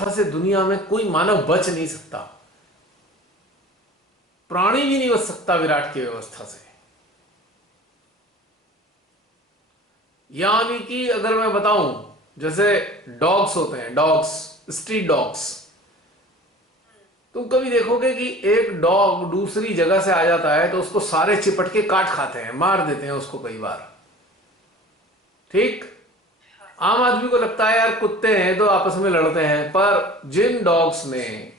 व्यवस्था से दुनिया में कोई मानव बच नहीं सकता, प्राणी भी नहीं बच सकता विराट की व्यवस्था से। यानी कि अगर मैं बताऊं, जैसे डॉग्स होते हैं, डॉग्स, स्ट्रीट डॉग्स, तुम कभी देखोगे कि एक डॉग दूसरी जगह से आ जाता है तो उसको सारे चिपट के काट खाते हैं, मार देते हैं उसको कई बार। ठीक, आम आदमी को लगता है यार कुत्ते हैं तो आपस में लड़ते हैं, पर जिन डॉग्स ने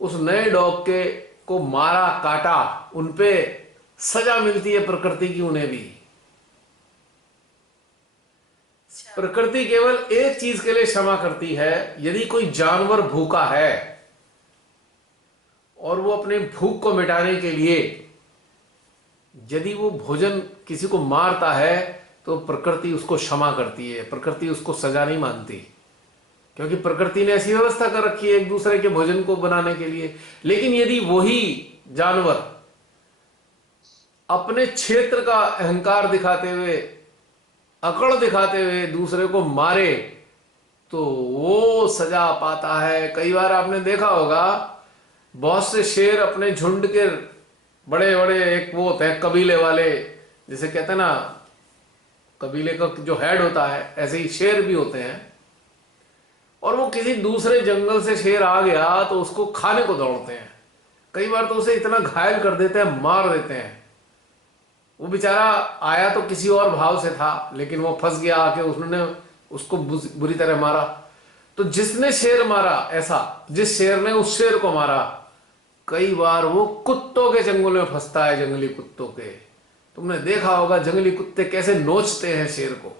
उस नए डॉग के को मारा, काटा, उनपे सजा मिलती है प्रकृति की, उन्हें भी। प्रकृति केवल एक चीज के लिए क्षमा करती है, यदि कोई जानवर भूखा है और वो अपने भूख को मिटाने के लिए यदि वो भोजन किसी को मारता है तो प्रकृति उसको क्षमा करती है, प्रकृति उसको सजा नहीं मानती, क्योंकि प्रकृति ने ऐसी व्यवस्था कर रखी है एक दूसरे के भोजन को बनाने के लिए। लेकिन यदि वही जानवर अपने क्षेत्र का अहंकार दिखाते हुए, अकड़ दिखाते हुए दूसरे को मारे तो वो सजा पाता है। कई बार आपने देखा होगा, बहुत से शेर अपने झुंड के बड़े बड़े, एक वो होते हैं कबीले वाले, जिसे कहते हैं ना, कबीले का जो हेड होता है, ऐसे ही शेर भी होते हैं, और वो किसी दूसरे जंगल से शेर आ गया तो उसको खाने को दौड़ते हैं। कई बार तो उसे इतना घायल कर देते हैं, मार देते हैं। वो बेचारा आया तो किसी और भाव से था, लेकिन वो फंस गया आके, उन्होंने उसको बुरी तरह मारा। तो जिसने शेर मारा, ऐसा जिस शेर ने उस शेर को मारा, कई बार वो कुत्तों के चंगुल में फंसता है, जंगली कुत्तों के। तुमने देखा होगा जंगली कुत्ते कैसे नोचते हैं शेर को।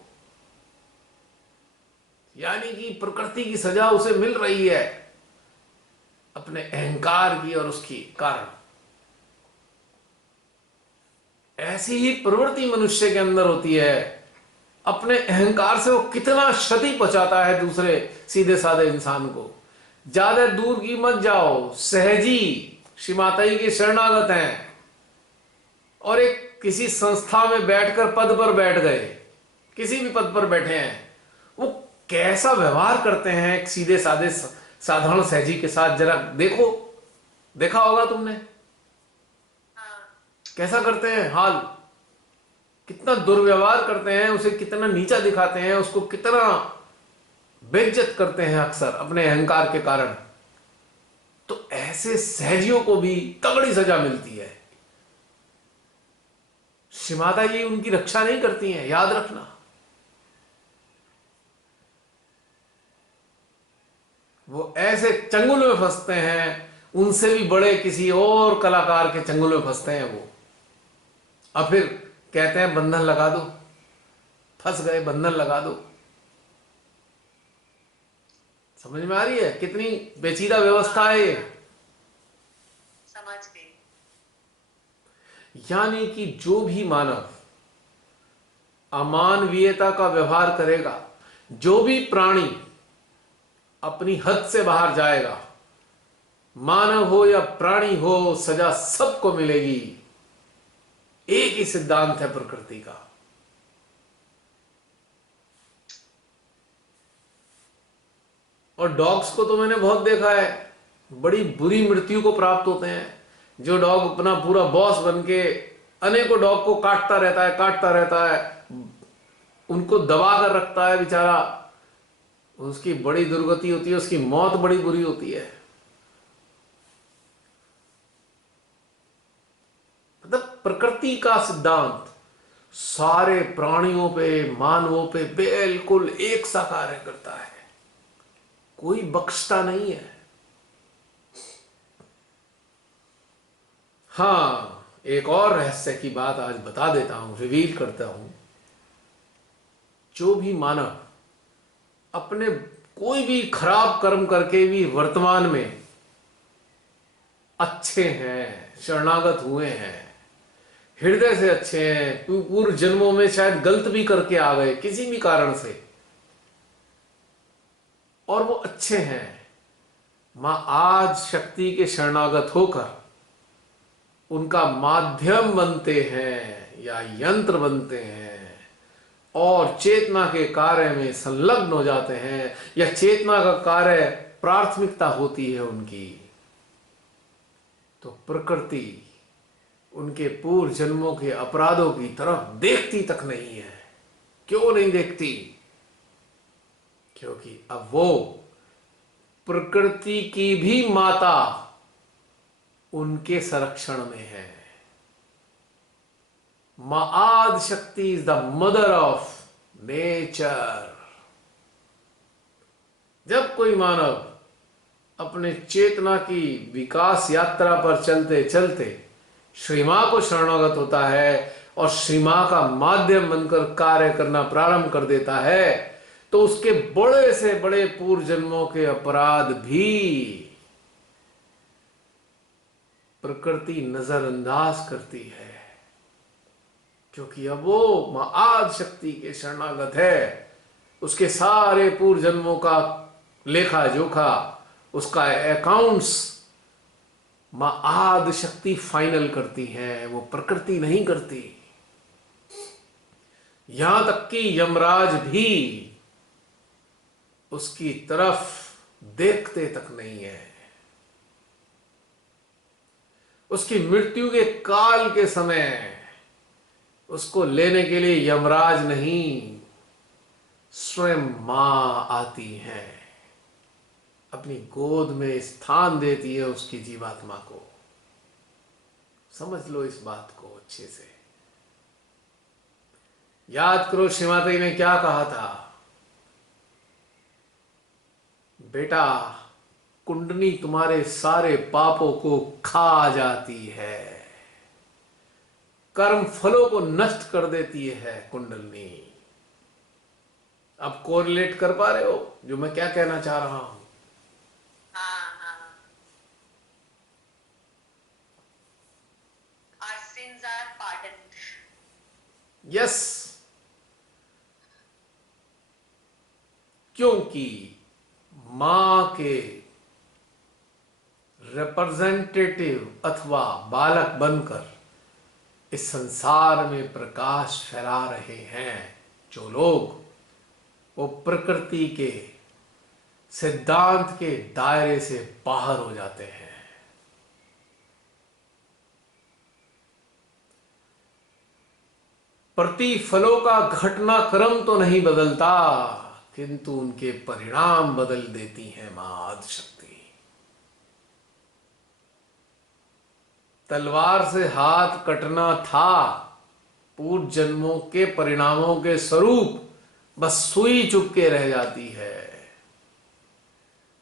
यानी कि प्रकृति की सजा उसे मिल रही है अपने अहंकार की और उसकी कारण। ऐसी ही प्रवृत्ति मनुष्य के अंदर होती है। अपने अहंकार से वो कितना क्षति पहुंचाता है दूसरे सीधे साधे इंसान को। ज्यादा दूर की मत जाओ, सहजी श्री माताजी के शरणागत हैं और एक किसी संस्था में बैठकर पद पर बैठ गए, किसी भी पद पर बैठे हैं, वो कैसा व्यवहार करते हैं एक सीधे साधे साधारण सहजी के साथ। जरा देखो, देखा होगा तुमने कैसा करते हैं हाल, कितना दुर्व्यवहार करते हैं, उसे कितना नीचा दिखाते हैं, उसको कितना बेइज्जत करते हैं अक्सर अपने अहंकार के कारण। तो ऐसे सहजियों को भी तगड़ी सजा मिलती है। श्री माता जी उनकी रक्षा नहीं करती हैं, याद रखना। वो ऐसे चंगुल में फंसते हैं, उनसे भी बड़े किसी और कलाकार के चंगुल में फंसते हैं वो। अब फिर कहते हैं बंधन लगा दो, फंस गए, बंधन लगा दो। समझ में आ रही है कितनी पेचीदा व्यवस्था है ये? समझ गई। यानी कि जो भी मानव अमानवीयता का व्यवहार करेगा, जो भी प्राणी अपनी हद से बाहर जाएगा, मानव हो या प्राणी हो, सजा सबको मिलेगी। एक ही सिद्धांत है प्रकृति का। और डॉग्स को तो मैंने बहुत देखा है, बड़ी बुरी मृत्यु को प्राप्त होते हैं। जो डॉग अपना पूरा बॉस बन के अनेकों डॉग को काटता रहता है, काटता रहता है, उनको दबा कर रखता है बेचारा, उसकी बड़ी दुर्गति होती है, उसकी मौत बड़ी बुरी होती है। मतलब प्रकृति का सिद्धांत सारे प्राणियों पे, मानवों पे बिल्कुल एक सा कार्य करता है, कोई बख्शता नहीं है। हां, एक और रहस्य की बात आज बता देता हूं, रिवील करता हूं। जो भी मानव अपने कोई भी खराब कर्म करके भी वर्तमान में अच्छे हैं, शरणागत हुए हैं, हृदय से अच्छे हैं, पूर्व जन्मों में शायद गलत भी करके आ गए किसी भी कारण से, और वो अच्छे हैं, मां आज शक्ति के शरणागत होकर उनका माध्यम बनते हैं या यंत्र बनते हैं और चेतना के कार्य में संलग्न हो जाते हैं, या चेतना का कार्य प्राथमिकता होती है उनकी, तो प्रकृति उनके पूर्व जन्मों के अपराधों की तरफ देखती तक नहीं है। क्यों नहीं देखती? क्योंकि अब वो प्रकृति की भी माता उनके संरक्षण में है। मां आदि शक्ति is the mother of nature. जब कोई मानव अपने चेतना की विकास यात्रा पर चलते चलते श्री मां को शरणागत होता है और श्री मां का माध्यम बनकर कार्य करना प्रारंभ कर देता है, तो उसके बड़े से बड़े पूर्व जन्मों के अपराध भी प्रकृति नजरअंदाज करती है। क्योंकि अब वो मां आदि शक्ति के शरणागत है। उसके सारे पूर्व जन्मों का लेखा जोखा, उसका अकाउंट्स मां आदि शक्ति फाइनल करती है, वो प्रकृति नहीं करती। यहां तक कि यमराज भी उसकी तरफ देखते तक नहीं है। उसकी मृत्यु के काल के समय उसको लेने के लिए यमराज नहीं, स्वयं मां आती है, अपनी गोद में स्थान देती है उसकी जीवात्मा को। समझ लो इस बात को अच्छे से। याद करो श्रीमाता ने क्या कहा था, बेटा कुंडली तुम्हारे सारे पापों को खा जाती है, कर्म फलों को नष्ट कर देती है कुंडली। अब कोरिलेट कर पा रहे हो जो मैं क्या कहना चाह रहा हूं? यस, क्योंकि मां के रिप्रेजेंटेटिव अथवा बालक बनकर इस संसार में प्रकाश फैला रहे हैं जो लोग, वो प्रकृति के सिद्धांत के दायरे से बाहर हो जाते हैं। प्रतिफलों का घटनाक्रम तो नहीं बदलता, किंतु उनके परिणाम बदल देती है मां आदि शक्ति। तलवार से हाथ कटना था पूर्व जन्मों के परिणामों के स्वरूप, बस सुई चुभ के रह जाती है।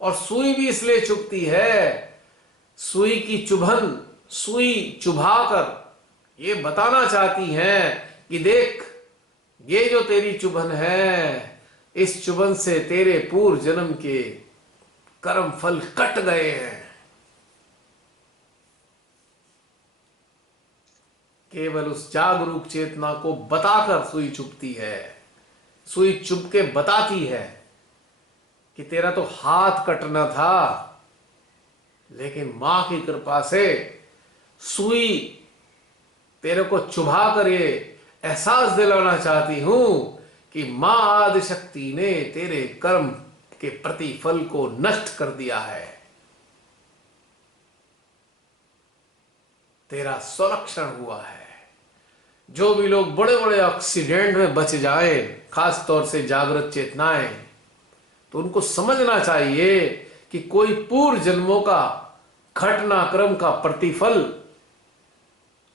और सुई भी इसलिए चुभती है, सुई की चुभन सुई चुभाकर ये बताना चाहती है कि देख, ये जो तेरी चुभन है, इस चुभन से तेरे पूर्व जन्म के कर्म फल कट गए हैं। केवल उस जागरूक चेतना को बताकर सुई चुभती है। सुई चुभ के बताती है कि तेरा तो हाथ कटना था, लेकिन मां की कृपा से सुई तेरे को चुभा कर ये एहसास दिलाना चाहती हूं कि मां आदि शक्ति ने तेरे कर्म के प्रतिफल को नष्ट कर दिया है, तेरा संरक्षण हुआ है। जो भी लोग बड़े बड़े एक्सीडेंट में बच जाए, खास तौर से जागृत चेतनाएं, तो उनको समझना चाहिए कि कोई पूर्व जन्मों का घटनाक्रम का प्रतिफल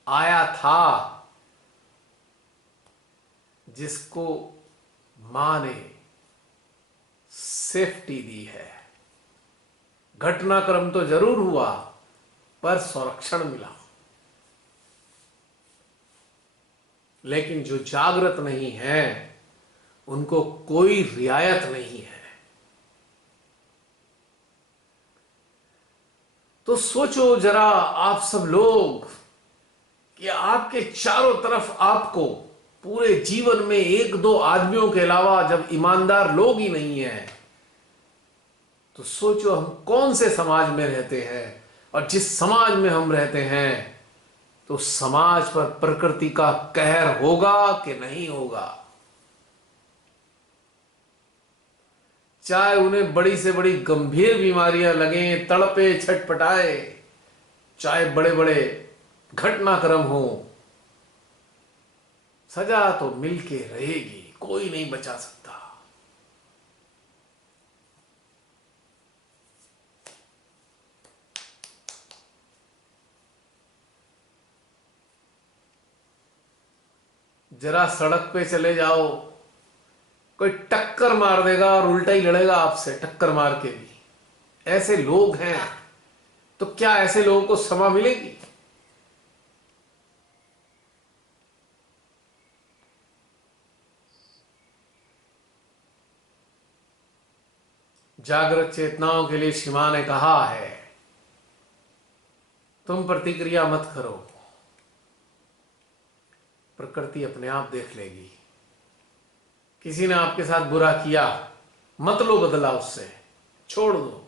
आया था, जिसको मां ने सेफ्टी दी है। घटनाक्रम तो जरूर हुआ, पर संरक्षण मिला। लेकिन जो जागृत नहीं है उनको कोई रियायत नहीं है। तो सोचो जरा आप सब लोग कि आपके चारों तरफ आपको पूरे जीवन में एक दो आदमियों के अलावा जब ईमानदार लोग ही नहीं है, तो सोचो हम कौन से समाज में रहते हैं। और जिस समाज में हम रहते हैं, तो समाज पर प्रकृति का कहर होगा कि नहीं होगा। चाहे उन्हें बड़ी से बड़ी गंभीर बीमारियां लगें, तड़पे छटपटाए, चाहे बड़े बड़े घटनाक्रम हो, सजा तो मिलके रहेगी, कोई नहीं बचा सकता। जरा सड़क पे चले जाओ, कोई टक्कर मार देगा और उल्टा ही लड़ेगा आपसे, टक्कर मार के भी। ऐसे लोग हैं, तो क्या ऐसे लोगों को क्षमा मिलेगी? जागृत चेतनाओं के लिए शिवा ने कहा है, तुम प्रतिक्रिया मत करो, प्रकृति अपने आप देख लेगी। किसी ने आपके साथ बुरा किया, मत लो बदला उससे, छोड़ दो,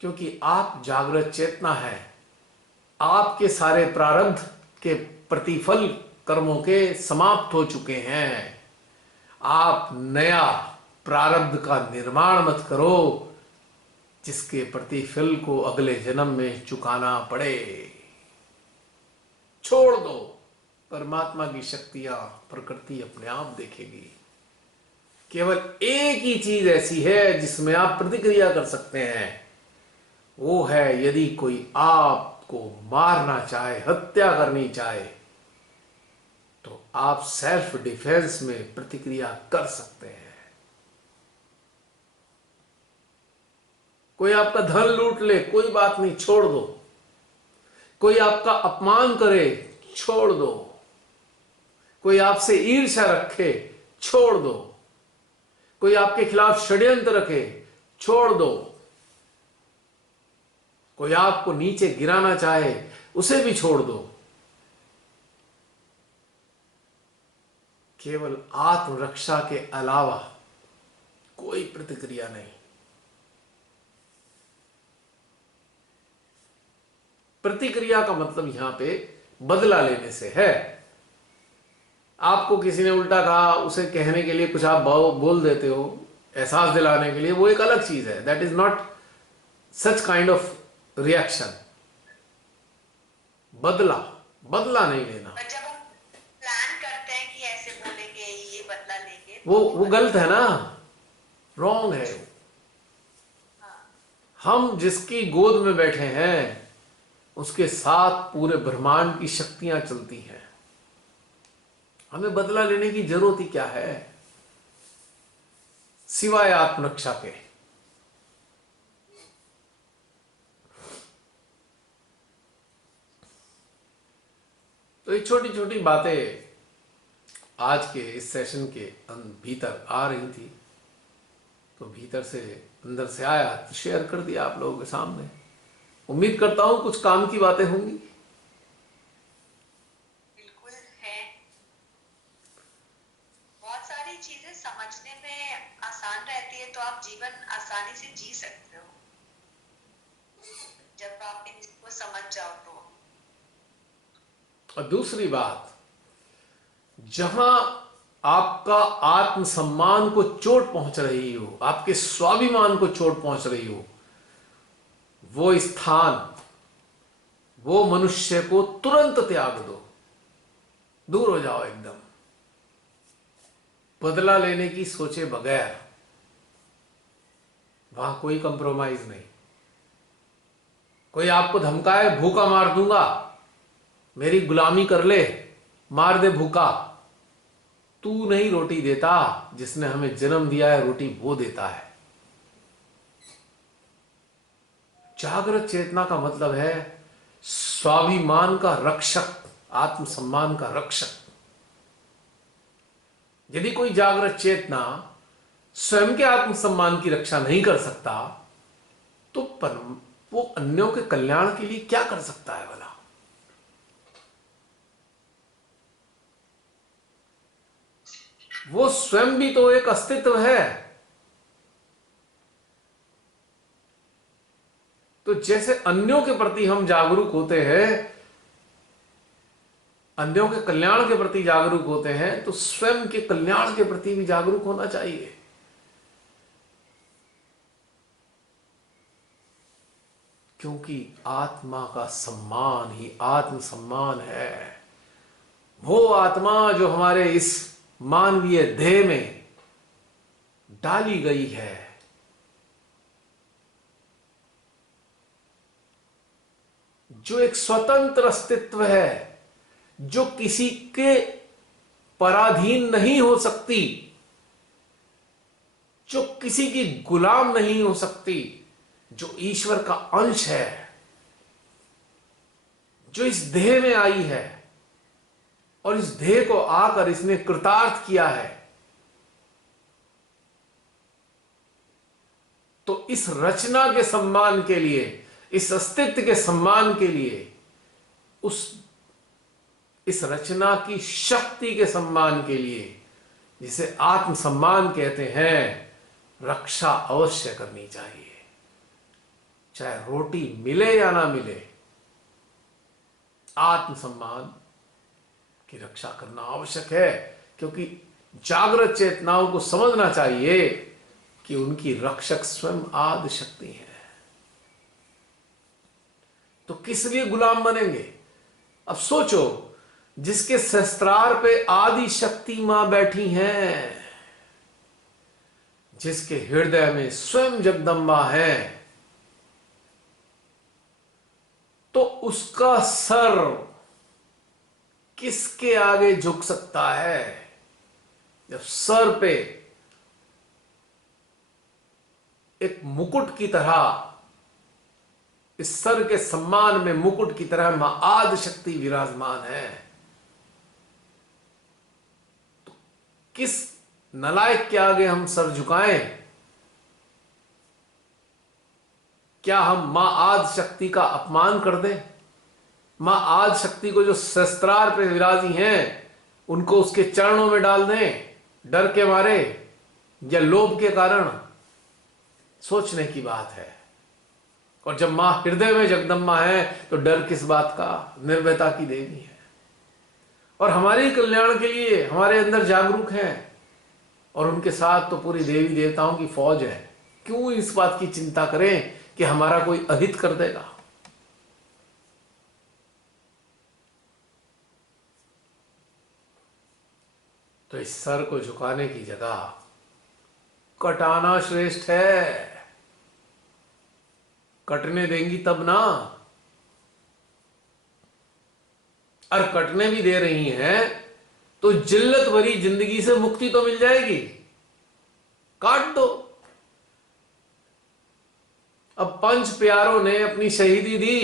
क्योंकि आप जागृत चेतना है। आपके सारे प्रारब्ध के प्रतिफल कर्मों के समाप्त हो चुके हैं। आप नया प्रारब्ध का निर्माण मत करो जिसके प्रतिफल को अगले जन्म में चुकाना पड़े। छोड़ दो, परमात्मा की शक्तियां प्रकृति अपने आप देखेगी। केवल एक ही चीज ऐसी है जिसमें आप प्रतिक्रिया कर सकते हैं, वो है यदि कोई आपको मारना चाहे, हत्या करनी चाहे, तो आप सेल्फ डिफेंस में प्रतिक्रिया कर सकते हैं। कोई आपका धन लूट ले, कोई बात नहीं, छोड़ दो। कोई आपका अपमान करे, छोड़ दो। कोई आपसे ईर्ष्या रखे, छोड़ दो। कोई आपके खिलाफ षड्यंत्र रखे, छोड़ दो। कोई आपको नीचे गिराना चाहे, उसे भी छोड़ दो। केवल आत्मरक्षा के अलावा कोई प्रतिक्रिया नहीं। प्रतिक्रिया का मतलब यहां पे बदला लेने से है। आपको किसी ने उल्टा कहा, उसे कहने के लिए कुछ आप बोल देते हो, एहसास दिलाने के लिए, वो एक अलग चीज है। That is not such kind of reaction. बदला नहीं लेना। जब हम प्लान करते हैं कि ऐसे बोलेंगे, ये बदला लेंगे, वो गलत है ना, रॉन्ग है। हम जिसकी गोद में बैठे हैं उसके साथ पूरे ब्रह्मांड की शक्तियां चलती हैं। हमें बदला लेने की जरूरत ही क्या है सिवाय आत्मरक्षा के। तो ये छोटी छोटी बातें आज के इस सेशन के भीतर आ रही थी, तो भीतर से अंदर से आया तो शेयर कर दिया आप लोगों के सामने। उम्मीद करता हूं कुछ काम की बातें होंगी। बिल्कुल है। बहुत सारी चीजें समझने में आसान रहती है, तो आप जीवन आसानी से जी सकते हो जब आप इनको समझ जाओ तो। और दूसरी बात, जहां आपका आत्मसम्मान को चोट पहुंच रही हो, आपके स्वाभिमान को चोट पहुंच रही हो, वो स्थान, वो मनुष्य को तुरंत त्याग दो, दूर हो जाओ एकदम, बदला लेने की सोचे बगैर। वहां कोई कंप्रोमाइज नहीं। कोई आपको धमकाए, भूखा मार दूंगा, मेरी गुलामी कर ले, मार दे भूखा, तू नहीं रोटी देता, जिसने हमें जन्म दिया है रोटी वो देता है। जागृत चेतना का मतलब है स्वाभिमान का रक्षक, आत्मसम्मान का रक्षक। यदि कोई जागृत चेतना स्वयं के आत्मसम्मान की रक्षा नहीं कर सकता, तो वो अन्यों के कल्याण के लिए क्या कर सकता है भला? वो स्वयं भी तो एक अस्तित्व है। तो जैसे अन्यों के प्रति हम जागरूक होते हैं, अन्यों के कल्याण के प्रति जागरूक होते हैं, तो स्वयं के कल्याण के प्रति भी जागरूक होना चाहिए। क्योंकि आत्मा का सम्मान ही आत्म सम्मान है। वो आत्मा जो हमारे इस मानवीय देह में डाली गई है, जो एक स्वतंत्र अस्तित्व है, जो किसी के पराधीन नहीं हो सकती, जो किसी की गुलाम नहीं हो सकती, जो ईश्वर का अंश है, जो इस देह में आई है और इस देह को आकर इसने कृतार्थ किया है। तो इस रचना के सम्मान के लिए, इस अस्तित्व के सम्मान के लिए, इस रचना की शक्ति के सम्मान के लिए, जिसे आत्म सम्मान कहते हैं, रक्षा अवश्य करनी चाहिए। चाहे रोटी मिले या ना मिले, आत्म सम्मान की रक्षा करना आवश्यक है। क्योंकि जागृत चेतनाओं को समझना चाहिए कि उनकी रक्षक स्वयं आदि शक्ति है। तो किस लिए गुलाम बनेंगे? अब सोचो, जिसके सहस्त्रार पे आदि शक्ति मां बैठी हैं, जिसके हृदय में स्वयं जगदम्बा है, तो उसका सर किसके आगे झुक सकता है? जब सर पे एक मुकुट की तरह, इस सर के सम्मान में मुकुट की तरह मां आदि शक्ति विराजमान है, तो किस नालायक के आगे हम सर झुकाएं? क्या हम मां आदि शक्ति का अपमान कर दें? मां आदि शक्ति को जो शस्त्रार पे विराजी हैं, उनको उसके चरणों में डाल दें डर के मारे या लोभ के कारण? सोचने की बात है। और जब मां हृदय में जगदम्बा है तो डर किस बात का? निर्भयता की देवी है और हमारे कल्याण के लिए हमारे अंदर जागरूक है, और उनके साथ तो पूरी देवी देवताओं की फौज है। क्यों इस बात की चिंता करें कि हमारा कोई अहित कर देगा? तो इस सर को झुकाने की जगह कटाना श्रेष्ठ है। कटने देंगी तब ना, और कटने भी दे रही हैं तो जिल्लत भरी जिंदगी से मुक्ति तो मिल जाएगी। काट दो। अब पंच प्यारों ने अपनी शहीदी दी,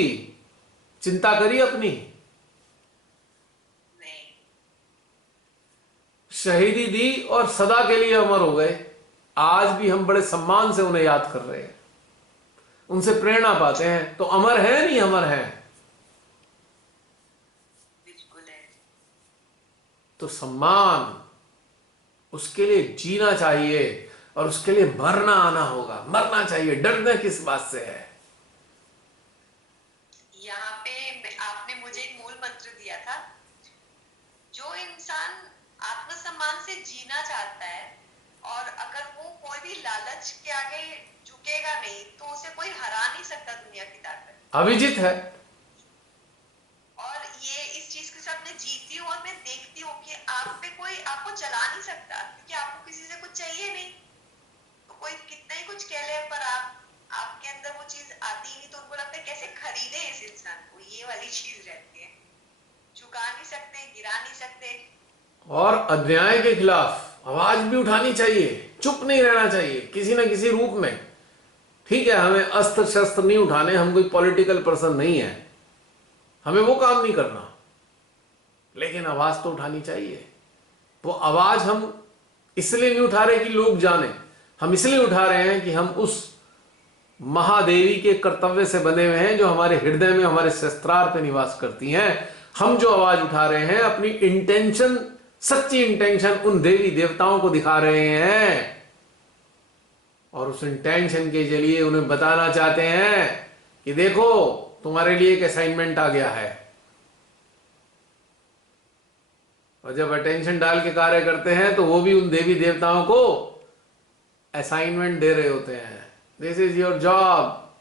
चिंता करी अपनी? नहीं। शहीदी दी और सदा के लिए अमर हो गए। आज भी हम बड़े सम्मान से उन्हें याद कर रहे हैं, उनसे प्रेरणा पाते हैं। तो अमर है नहीं अमर है? बिल्कुल है। तो सम्मान, उसके लिए जीना चाहिए और उसके लिए मरना आना होगा। मरना चाहिए, डरना किस बात से है? यहाँ पे आपने मुझे एक मूल मंत्र दिया था, जो इंसान आत्मसम्मान से जीना चाहता है और अगर वो कोई भी लालच के आगे झुकेगा नहीं, तो उसे कोई हरा नहीं सकता दुनिया की ताकत। अविजित है। और ये इस चीज के साथ मैं जीती हूँ और मैं देखती हूँ कि आप पे कोई आपको चला नहीं सकता, क्योंकि आपको किसी से कुछ चाहिए नहीं। तो कोई कितना ही कुछ कह ले, पर आपके अंदर वो चीज आती नहीं, तो उनको लगता है कैसे खरीदे इस इंसान को। ये वाली चीज रहती है, झुका नहीं सकते, गिरा नहीं सकते। और अन्याय के खिलाफ आवाज भी उठानी चाहिए, चुप नहीं रहना चाहिए किसी न किसी रूप में। ठीक है, हमें अस्त्र शस्त्र नहीं उठाने, हम कोई पॉलिटिकल पर्सन नहीं है, हमें वो काम नहीं करना, लेकिन आवाज तो उठानी चाहिए। वो आवाज हम इसलिए नहीं उठा रहे कि लोग जाने, हम इसलिए उठा रहे हैं कि हम उस महादेवी के कर्तव्य से बने हुए हैं जो हमारे हृदय में, हमारे शस्त्रार पे निवास करती हैं। हम जो आवाज उठा रहे हैं, अपनी इंटेंशन, सच्ची इंटेंशन उन देवी देवताओं को दिखा रहे हैं, और उस इंटेंशन के जरिए उन्हें बताना चाहते हैं कि देखो तुम्हारे लिए एक असाइनमेंट आ गया है। और जब अटेंशन डाल के कार्य करते हैं तो वो भी उन देवी देवताओं को असाइनमेंट दे रहे होते हैं, this is your job,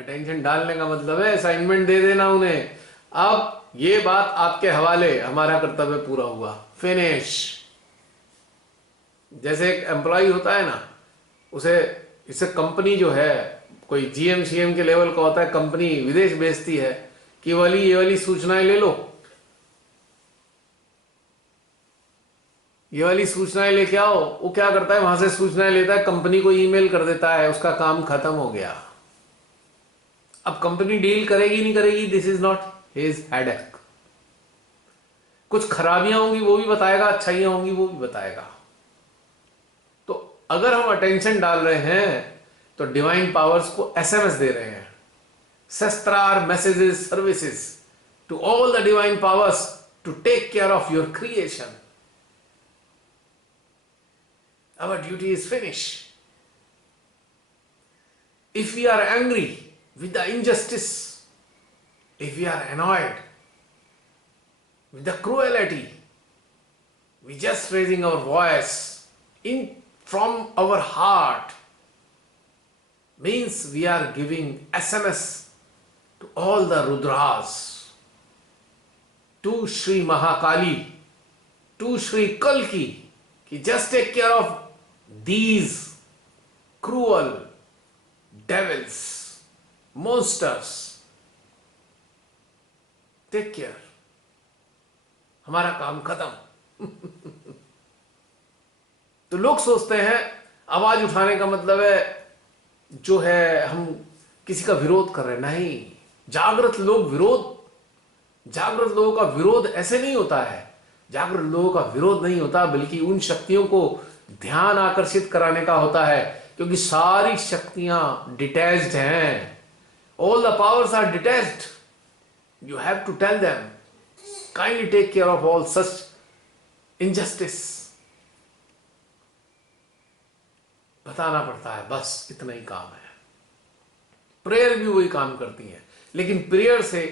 attention डालने का मतलब है असाइनमेंट दे देना उन्हें, अब ये बात आपके हवाले, हमारा कर्तव्य पूरा हुआ, फिनिश। जैसे एक एम्प्लॉय होता है ना, उसे, इससे कंपनी जो है कोई जीएम सीएम के लेवल का होता है, कंपनी विदेश भेजती है कि ये वाली सूचनाएं ले लो, ये वाली सूचनाएं लेके आओ। वो क्या करता है, वहां से सूचनाएं लेता है, कंपनी को ईमेल कर देता है, उसका काम खत्म हो गया। अब कंपनी डील करेगी नहीं करेगी, this is not his headache. कुछ खराबियां होंगी वो भी बताएगा, अच्छाइयां होंगी वो भी बताएगा। तो अगर हम अटेंशन डाल रहे हैं तो डिवाइन पावर्स को एसएमएस दे रहे हैं, सस्त्रार messages services to all the divine powers to take care of your creation. Our duty is finished. If we are angry with the injustice, if we are annoyed with the cruelty, we just raising our voice in from our heart means we are giving SMS to all the Rudras, to Shri Mahakali, to Shri Kalki, कि just take care of these cruel devils, monsters. Take care. हमारा काम खत्म। तो लोग सोचते हैं आवाज उठाने का मतलब है जो है हम किसी का विरोध कर रहे हैं। नहीं, जागृत लोगों का विरोध ऐसे नहीं होता है। जागृत लोगों का विरोध नहीं होता, बल्कि उन शक्तियों को ध्यान आकर्षित कराने का होता है, क्योंकि सारी शक्तियां डिटैच्ड हैं। All the powers are detached. You have to tell them kindly take care of all such injustice. बताना पड़ता है, बस इतना ही काम है। प्रेयर भी वही काम करती है, लेकिन प्रेयर से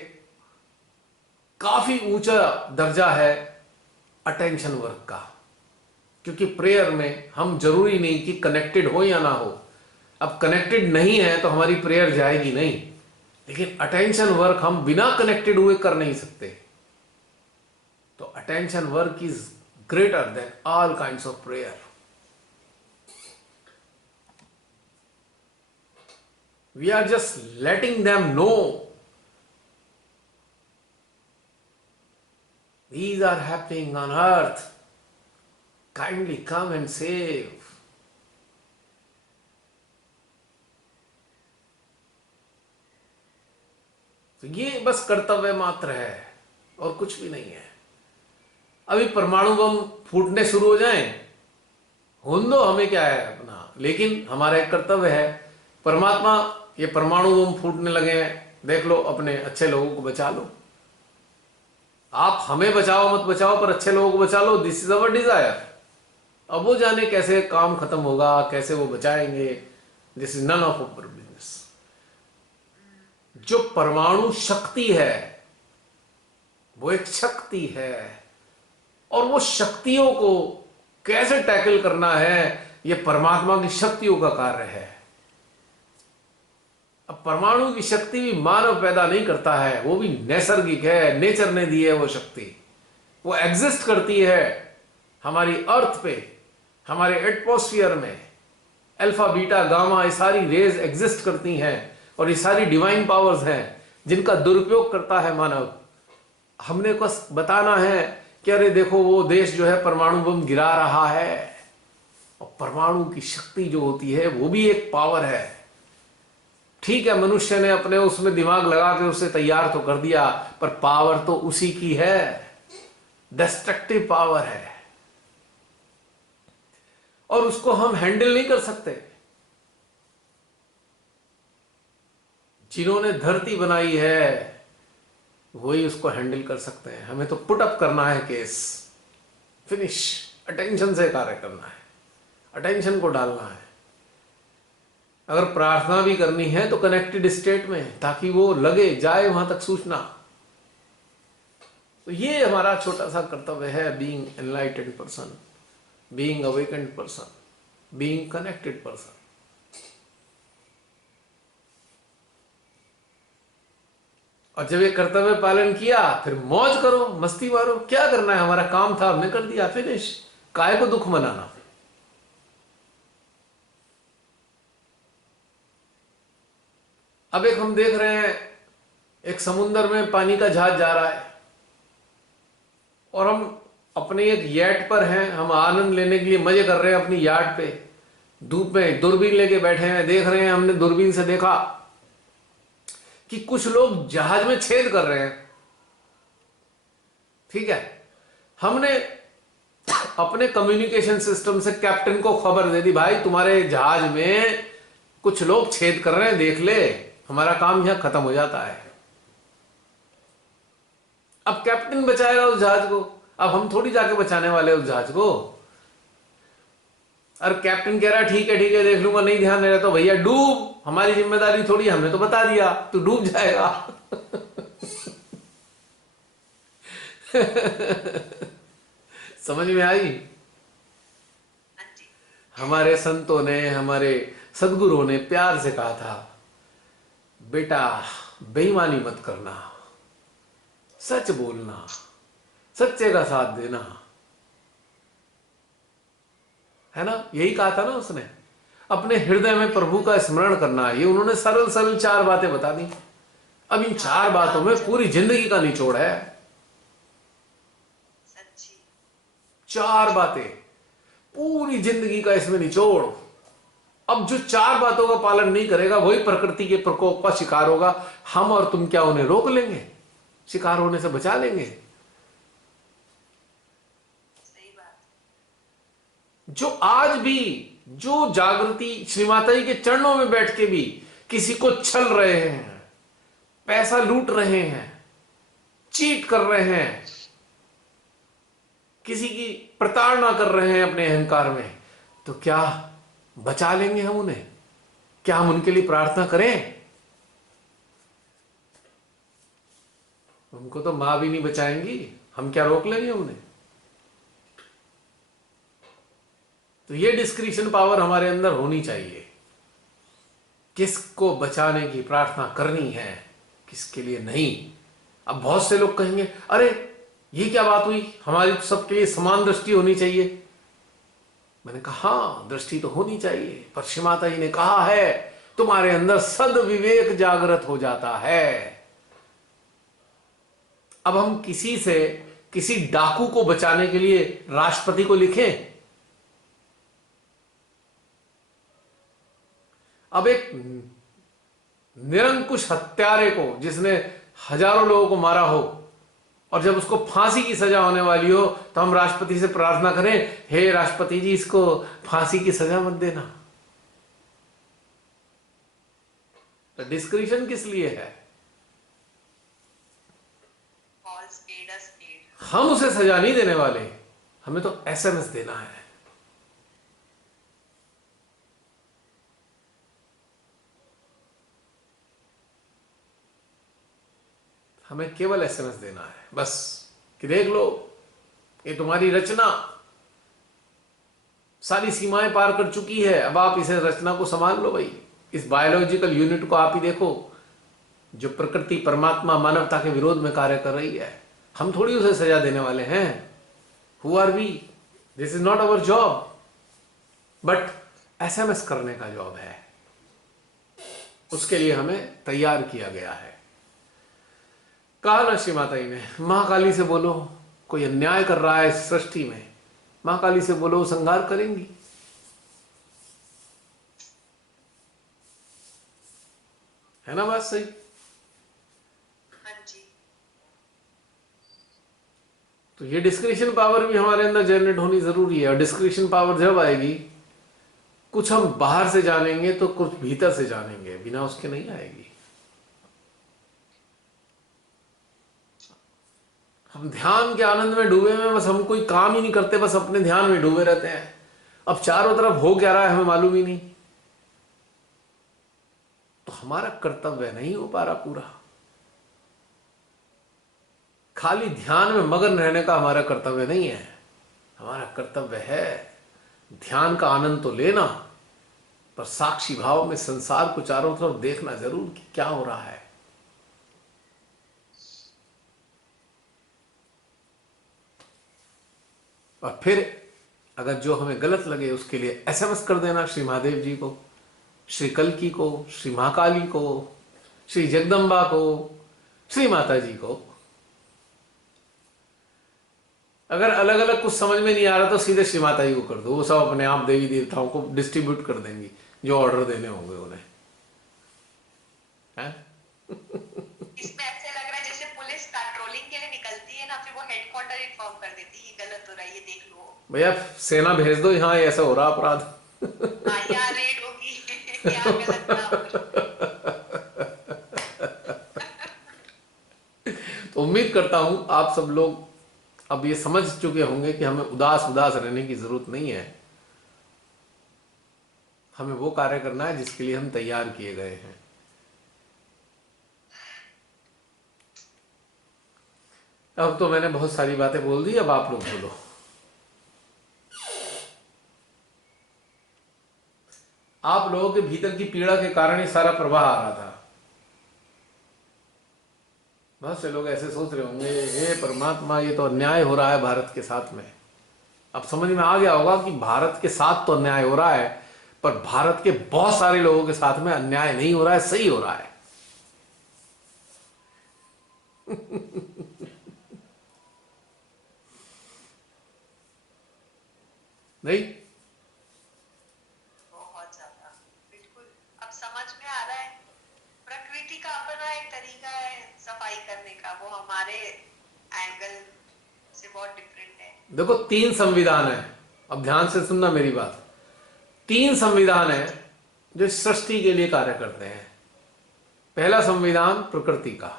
काफी ऊंचा दर्जा है अटेंशन वर्क का, क्योंकि प्रेयर में हम जरूरी नहीं कि कनेक्टेड हो या ना हो। अब कनेक्टेड नहीं है तो हमारी प्रेयर जाएगी नहीं, लेकिन अटेंशन वर्क हम बिना कनेक्टेड हुए कर नहीं सकते। तो attention work is greater than all kinds of prayer. We are just letting them know these are happening on earth. Kindly come and save. तो ये बस कर्तव्य मात्र है और कुछ भी नहीं है। अभी परमाणु बम फूटने शुरू हो जाएं, होने दो, हमें क्या है अपना, लेकिन हमारा एक कर्तव्य है। परमात्मा ये परमाणु बम फूटने लगे हैं, देख लो अपने अच्छे लोगों को बचा लो। आप हमें बचाओ मत बचाओ, पर अच्छे लोगों को बचा लो, दिस इज अवर डिजायर। अब वो जाने कैसे काम खत्म होगा, कैसे वो बचाएंगे, this is none of our business. जो परमाणु शक्ति है वो एक शक्ति है, और वो शक्तियों को कैसे टैकल करना है ये परमात्मा की शक्तियों का कार्य है। अब परमाणु की शक्ति भी मानव पैदा नहीं करता है, वो भी नैसर्गिक है, नेचर ने दी है वो शक्ति। वो एग्जिस्ट करती है हमारी अर्थ पे, हमारे एटमॉस्फेयर में। अल्फा बीटा गामा ये सारी रेज एग्जिस्ट करती हैं, और ये सारी डिवाइन पावर्स हैं जिनका दुरुपयोग करता है मानव। हमने बस बताना है कि अरे देखो वो देश जो है परमाणु बम गिरा रहा है, और परमाणु की शक्ति जो होती है वो भी एक पावर है। ठीक है, मनुष्य ने अपने उसमें दिमाग लगा के उसे तैयार तो कर दिया, पर पावर तो उसी की है, डिस्ट्रक्टिव पावर है, और उसको हम हैंडल नहीं कर सकते। जिन्होंने धरती बनाई है वही उसको हैंडल कर सकते हैं। हमें तो पुट अप करना है केस, फिनिश। अटेंशन से कार्य करना है, अटेंशन को डालना है। अगर प्रार्थना भी करनी है तो कनेक्टेड स्टेट में, ताकि वो लगे जाए वहां तक सूचना। तो ये हमारा छोटा सा कर्तव्य है, being enlightened person, being awakened person, being connected person. और जब ये कर्तव्य पालन किया फिर मौज करो, मस्ती मारो, क्या करना है, हमारा काम था हमने कर दिया, फिनिश। काय को दुख मनाना। अब एक हम देख रहे हैं, एक समुद्र में पानी का जहाज जा रहा है और हम अपने एक याट पर हैं, हम आनंद लेने के लिए मजे कर रहे हैं अपनी याट पे, धूप में दूरबीन लेके बैठे हैं, देख रहे हैं। हमने दूरबीन से देखा कि कुछ लोग जहाज में छेद कर रहे हैं, ठीक है। हमने अपने कम्युनिकेशन सिस्टम से कैप्टन को खबर दे दी, भाई तुम्हारे जहाज में कुछ लोग छेद कर रहे हैं, देख ले, हमारा काम यहां खत्म हो जाता है। अब कैप्टन बचाएगा उस जहाज को, अब हम थोड़ी जाके बचाने वाले उस जहाज को। और कैप्टन कह रहा है ठीक है देख लूंगा, नहीं ध्यान दे रहा तो भैया डूब, हमारी जिम्मेदारी थोड़ी, हमने तो बता दिया, तू डूब जाएगा। समझ में आई? हमारे संतों ने, हमारे सदगुरुओं ने प्यार से कहा था, बेटा बेईमानी मत करना, सच बोलना, सच्चे का साथ देना, है ना। यही कहा था ना उसने, अपने हृदय में प्रभु का स्मरण करना। ये उन्होंने सरल सरल 4 बातें बता दी। अब इन 4 बातों में पूरी जिंदगी का निचोड़ है। 4 बातें, पूरी जिंदगी का इसमें निचोड़। अब जो 4 बातों का पालन नहीं करेगा वही प्रकृति के प्रकोप का शिकार होगा। हम और तुम क्या उन्हें रोक लेंगे, शिकार होने से बचा लेंगे? सही बात। जो आज भी, जो जागृति श्री माता जी के चरणों में बैठ के भी किसी को छल रहे हैं, पैसा लूट रहे हैं, चीट कर रहे हैं, किसी की प्रताड़ना कर रहे हैं अपने अहंकार में, तो क्या बचा लेंगे हम उन्हें? क्या हम उनके लिए प्रार्थना करें? उनको तो मां भी नहीं बचाएंगी, हम क्या रोक लेंगे उन्हें? तो ये डिस्क्रिशन पावर हमारे अंदर होनी चाहिए। किसको बचाने की प्रार्थना करनी है, किसके लिए नहीं। अब बहुत से लोग कहेंगे, अरे ये क्या बात हुई, हमारी सबके लिए समान दृष्टि होनी चाहिए। मैंने कहा हाँ, दृष्टि तो होनी चाहिए, पर श्री माता जी ने कहा है तुम्हारे अंदर सद्विवेक जागृत हो जाता है। अब हम किसी डाकू को बचाने के लिए राष्ट्रपति को लिखें? अब एक निरंकुश हत्यारे को, जिसने हजारों लोगों को मारा हो, और जब उसको फांसी की सजा होने वाली हो, तो हम राष्ट्रपति से प्रार्थना करें, हे राष्ट्रपति जी इसको फांसी की सजा मत देना। तो डिस्क्रिशन किस लिए है? हम उसे सजा नहीं देने वाले, हमें तो एसएमएस देना है। हमें केवल एसएमएस देना है बस, कि देख लो ये तुम्हारी रचना सारी सीमाएं पार कर चुकी है, अब आप इसे रचना को संभाल लो भाई। इस बायोलॉजिकल यूनिट को आप ही देखो, जो प्रकृति, परमात्मा, मानवता के विरोध में कार्य कर रही है। हम थोड़ी उसे सजा देने वाले हैं। Who are we? This is not our job, but SMS करने का जॉब है। उसके लिए हमें तैयार किया गया है। कहा ना श्री माता जी ने, महाकाली से बोलो कोई अन्याय कर रहा है इस सृष्टि में, महाकाली से बोलो संहार करेंगी। है ना बात सही? हाँ जी। तो ये डिस्क्रिशन पावर भी हमारे अंदर जनरेट होनी जरूरी है। और डिस्क्रिशन पावर जब आएगी, कुछ हम बाहर से जानेंगे तो कुछ भीतर से जानेंगे, बिना उसके नहीं आएगी। हम ध्यान के आनंद में डूबे में, बस हम कोई काम ही नहीं करते, बस अपने ध्यान में डूबे रहते हैं। अब चारों तरफ हो क्या रहा है हमें मालूम ही नहीं, तो हमारा कर्तव्य नहीं हो पा रहा पूरा। खाली ध्यान में मगन रहने का हमारा कर्तव्य नहीं है। हमारा कर्तव्य है ध्यान का आनंद तो लेना, पर साक्षी भाव में संसार को चारों तरफ देखना जरूर कि क्या हो रहा है। और फिर अगर जो हमें गलत लगे उसके लिए एसएमएस कर देना श्री महादेव जी को, श्री कल्की को, श्री महाकाली को, श्री जगदम्बा को, श्री माता जी को। अगर अलग अलग कुछ समझ में नहीं आ रहा तो सीधे श्री माता जी को कर दो, वो सब अपने आप देवी देवताओं को डिस्ट्रीब्यूट कर देंगी जो ऑर्डर देने होंगे उन्हें, है? इसमें ऐसे लग रहा है जैसे पुलिस पेट्रोलिंग के लिए निकलती है ना, फिर वो हेडक्वार्टर इन्फॉर्म कर देती है ये गलत हो रहा है, ये देख लो। भैया सेना भेज दो, यहाँ ऐसा हो रहा अपराध। हाँ, यहाँ रेड होगी, यहाँ गलत काम हो रहा है। तो उम्मीद करता हूं आप सब लोग अब ये समझ चुके होंगे कि हमें उदास उदास रहने की जरूरत नहीं है। हमें वो कार्य करना है जिसके लिए हम तैयार किए गए हैं। अब तो मैंने बहुत सारी बातें बोल दी, अब आप लोग बोलो। आप लोगों के भीतर की पीड़ा के कारण ही सारा प्रवाह आ रहा था। बहुत से लोग ऐसे सोच रहे होंगे, हे परमात्मा ये तो अन्याय हो रहा है भारत के साथ में। अब समझ में आ गया होगा कि भारत के साथ तो अन्याय हो रहा है, पर भारत के बहुत सारे लोगों के साथ में अन्याय नहीं हो रहा है, सही हो रहा है। नहीं, बहुत ज्यादा, बिल्कुल। अब समझ में आ रहा है प्रकृति का अपना एक तरीका है सफाई करने का, वो हमारे एंगल से बहुत डिफरेंट है। देखो 3 संविधान है, अब ध्यान से सुनना मेरी बात। 3 संविधान है जो सृष्टि के लिए कार्य करते हैं। पहला संविधान प्रकृति का,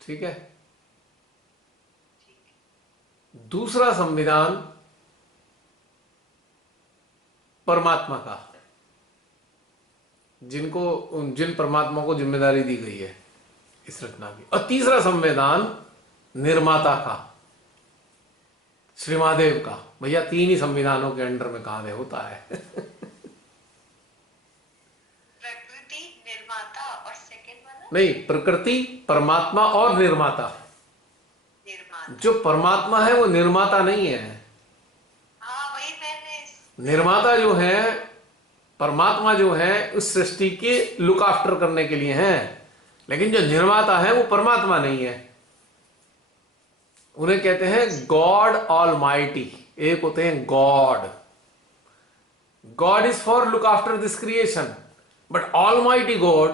ठीक है। दूसरा संविधान परमात्मा का, जिन परमात्मा को जिम्मेदारी दी गई है इस रचना की। और तीसरा संविधान निर्माता का, श्री महादेव का। भैया 3 ही संविधानों के अंडर में काम है, होता है। प्रकृति, निर्माता और सेकंड वाला नहीं, प्रकृति, परमात्मा और निर्माता। निर्माता। जो परमात्मा है वो निर्माता नहीं है। हाँ, वही मैंने निर्माता जो है, परमात्मा जो है उस सृष्टि के लुक आफ्टर करने के लिए है, लेकिन जो निर्माता है वो परमात्मा नहीं है। उन्हें कहते हैं गॉड ऑलमाइटी। एक होते हैं God, God is for look after this creation, but almighty God,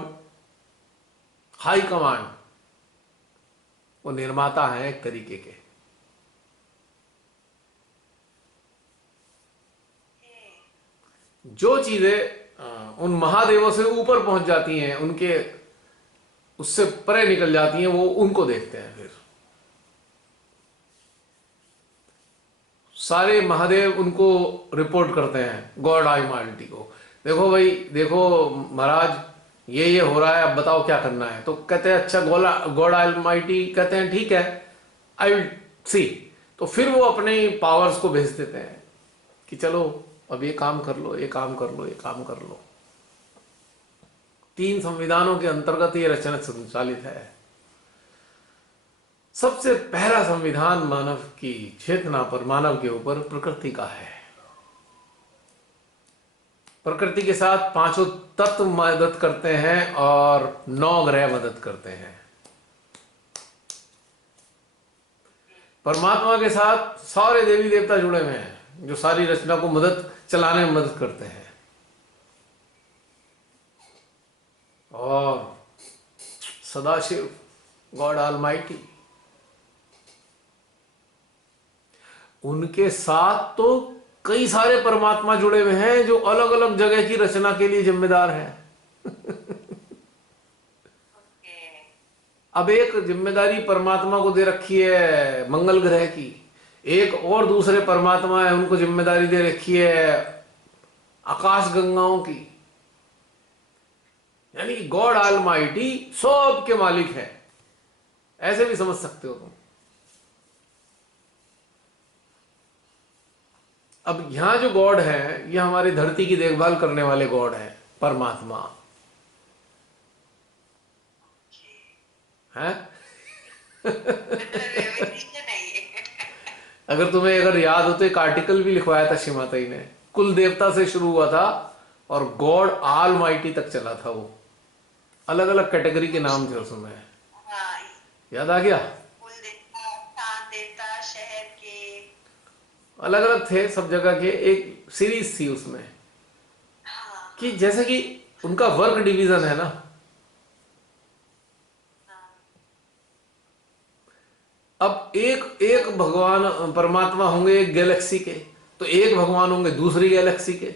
high command, वो निर्माता है एक तरीके के। जो चीजें उन महादेवों से ऊपर पहुंच जाती हैं, उनके उससे परे निकल जाती हैं, वो उनको देखते हैं। फिर सारे महादेव उनको रिपोर्ट करते हैं गॉड ऑलमाइटी को। देखो भाई, देखो महाराज, ये हो रहा है, अब बताओ क्या करना है। तो कहते हैं अच्छा, गॉड ऑलमाइटी कहते हैं ठीक है, आई विल सी। तो फिर वो अपने पावर्स को भेज देते हैं कि चलो अब ये काम कर लो, ये काम कर लो, ये काम कर लो। 3 संविधानों के अंतर्गत ये रचना संचालित है। सबसे पहला संविधान मानव की चेतना पर, मानव के ऊपर प्रकृति का है। प्रकृति के साथ 5 तत्व मदद करते हैं और 9 ग्रह मदद करते हैं। परमात्मा के साथ सारे देवी देवता जुड़े हुए हैं जो सारी रचना को मदद चलाने में मदद करते हैं। और सदाशिव, गॉड ऑलमाइटी, उनके साथ तो कई सारे परमात्मा जुड़े हुए हैं जो अलग अलग जगह की रचना के लिए जिम्मेदार हैं। अब एक जिम्मेदारी परमात्मा को दे रखी है मंगल ग्रह की, एक और दूसरे परमात्मा है उनको जिम्मेदारी दे रखी है आकाश गंगाओं की। यानी कि गॉड ऑलमाइटी सब के मालिक है, ऐसे भी समझ सकते हो तुम। अब यहां जो गॉड है, यह हमारी धरती की देखभाल करने वाले गॉड है, परमात्मा है। revelation है ये। अगर याद हो तो एक आर्टिकल भी लिखवाया था श्रीमाताई ने, कुल देवता से शुरू हुआ था और गॉड ऑल माइटी तक चला था वो। अलग अलग कैटेगरी के कुछ नाम थे उसमें। हाँ, याद आ गया? कुल देवता, स्थान देवता, शहर के। अलग अलग थे सब जगह के, एक सीरीज थी उसमें हाँ कि हाँ जैसे कि उनका वर्क डिवीजन है ना। हाँ। अब एक एक भगवान परमात्मा होंगे एक गैलेक्सी के, तो एक भगवान होंगे दूसरी गैलेक्सी के।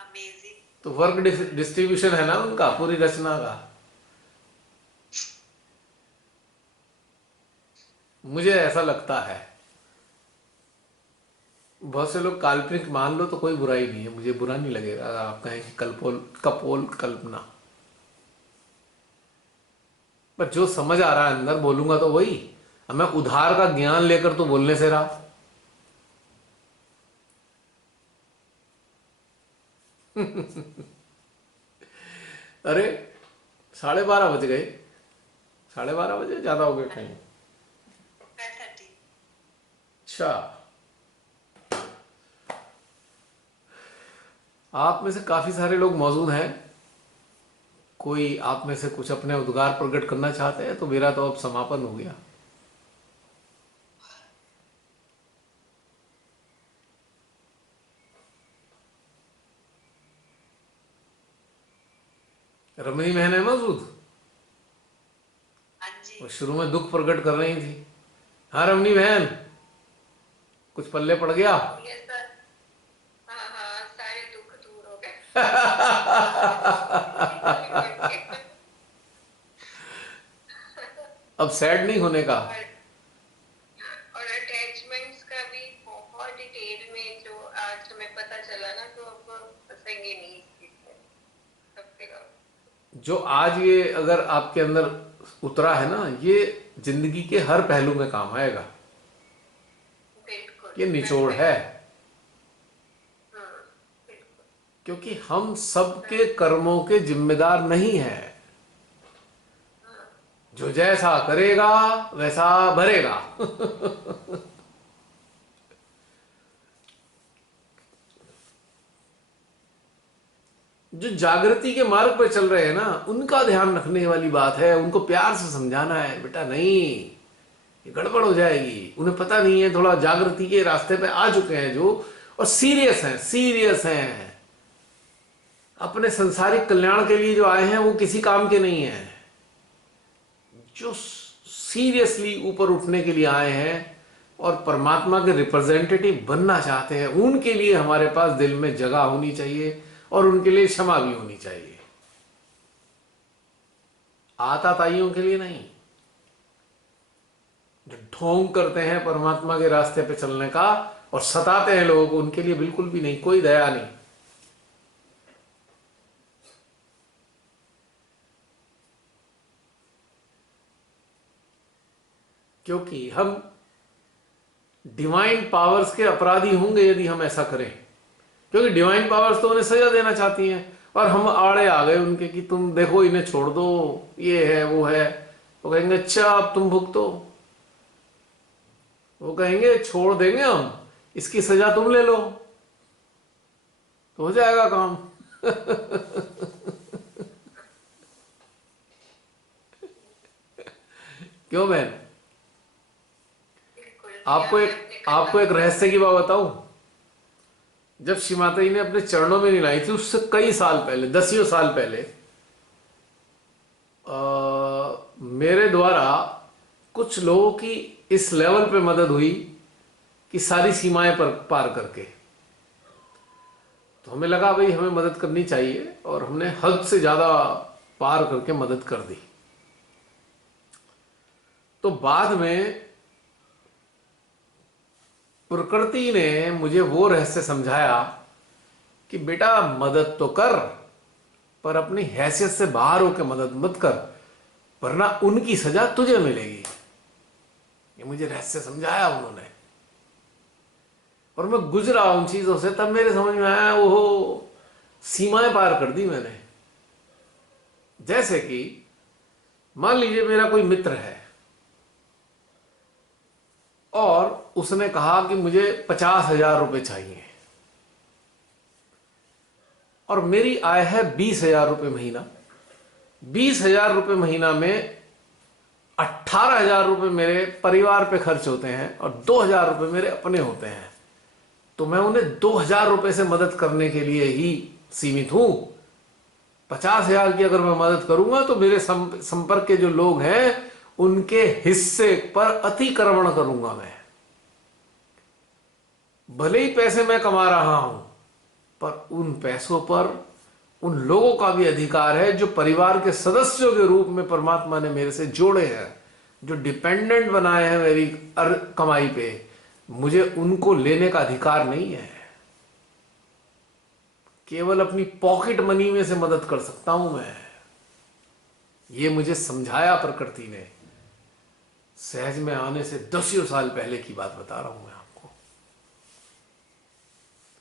अमेजिंग। तो वर्क डिस्ट्रीब्यूशन है ना उनका, पूरी रचना का। मुझे ऐसा लगता है, बहुत से लोग काल्पनिक मान लो तो कोई बुराई नहीं है, मुझे बुरा नहीं लगेगा अगर आप कहें कि कल्पोल कपोल कल्पना। पर जो समझ आ रहा है अंदर बोलूंगा तो वही। अब मैं उधार का ज्ञान लेकर तो बोलने से रहा। अरे 12:30 बज गए। 12:30 बजे ज्यादा हो गए कहीं? 12:30। अच्छा, आप में से काफी सारे लोग मौजूद हैं। कोई आप में से कुछ अपने उद्गार प्रकट करना चाहते हैं तो मेरा तो अब समापन हो गया। रमणी बहन है मौजूद? हाँ जी। वो शुरू में दुख प्रकट कर रही थी। हाँ रमणी बहन, कुछ पल्ले पड़ गया? Yes sir. हाँ हाँ, सारे दुख दूर हो गए। अब सैड नहीं होने का। और अटैचमेंट्स का भी बहुत डिटेल में जो आज हमें पता चला ना, तो अब फंसेंगे नहीं इस चीज में। सबके जो आज ये अगर आपके अंदर उतरा है ना, ये जिंदगी के हर पहलू में काम आएगा। बिल्कुल ये निचोड़ बिल्कुल। है। बिल्कुल। क्योंकि हम सबके कर्मों के जिम्मेदार नहीं हैं। जो जैसा करेगा वैसा भरेगा। जो जागृति के मार्ग पर चल रहे हैं ना, उनका ध्यान रखने वाली बात है। उनको प्यार से समझाना है, बेटा नहीं, ये गड़बड़ हो जाएगी। उन्हें पता नहीं है, थोड़ा जागृति के रास्ते पे आ चुके हैं जो, और सीरियस हैं, सीरियस हैं। अपने संसारिक कल्याण के लिए जो आए हैं वो किसी काम के नहीं हैं। जो सीरियसली ऊपर उठने के लिए आए हैं और परमात्मा के रिप्रेजेंटेटिव बनना चाहते हैं, उनके लिए हमारे पास दिल में जगह होनी चाहिए और उनके लिए क्षमा भी होनी चाहिए। आताताइयों के लिए नहीं। जो ढोंग करते हैं परमात्मा के रास्ते पे चलने का और सताते हैं लोगों को, उनके लिए बिल्कुल भी नहीं, कोई दया नहीं। क्योंकि हम डिवाइन पावर्स के अपराधी होंगे यदि हम ऐसा करें। क्योंकि डिवाइन पावर्स तो उन्हें सजा देना चाहती हैं और हम आड़े आ गए उनके कि तुम देखो इन्हें छोड़ दो, ये है वो है। वो कहेंगे अच्छा अब तुम भुगतो। वो कहेंगे छोड़ देंगे हम, इसकी सजा तुम ले लो, तो हो जाएगा काम। क्यों बहन? बिल्कुल किया आपको मैं एक अपने आपको एक कर्तव्य को। रहस्य की बात बताऊं। जब श्री माता जी ने अपने चरणों में लाई थी, उससे कई साल पहले, दसियों साल पहले, मेरे द्वारा कुछ लोगों की इस लेवल पे मदद हुई कि सारी सीमाएं पर पार करके, तो हमें लगा भाई हमें मदद करनी चाहिए और हमने हद से ज्यादा पार करके मदद कर दी। तो बाद में प्रकृति ने मुझे वो रहस्य समझाया कि बेटा मदद तो कर, पर अपनी हैसियत से बाहर होकर मदद मत कर, वरना उनकी सजा तुझे मिलेगी। ये मुझे रहस्य समझाया उन्होंने और मैं गुजरा उन चीजों से, तब मेरे समझ में आया, वो सीमाएं पार कर दी मैंने। जैसे कि मान लीजिए मेरा कोई मित्र है और उसने कहा कि मुझे 50,000 रुपये चाहिए और मेरी आय है 20,000 रुपये महीना। 20,000 रुपये महीना में 18,000 रुपये मेरे परिवार पे खर्च होते हैं और 2,000 रुपये मेरे अपने होते हैं। तो मैं उन्हें 2,000 रुपये से मदद करने के लिए ही सीमित हूं। 50,000 की अगर मैं मदद करूंगा तो मेरे संपर्क के जो लोग हैं उनके हिस्से पर अतिक्रमण करूंगा मैं। भले ही पैसे मैं कमा रहा हूं, पर उन पैसों पर उन लोगों का भी अधिकार है जो परिवार के सदस्यों के रूप में परमात्मा ने मेरे से जोड़े हैं, जो डिपेंडेंट बनाए हैं मेरी कमाई पे। मुझे उनको लेने का अधिकार नहीं है। केवल अपनी पॉकेट मनी में से मदद कर सकता हूं मैं। ये मुझे समझाया प्रकृति ने। सहज में आने से 10 साल पहले की बात बता रहा हूं मैं आपको।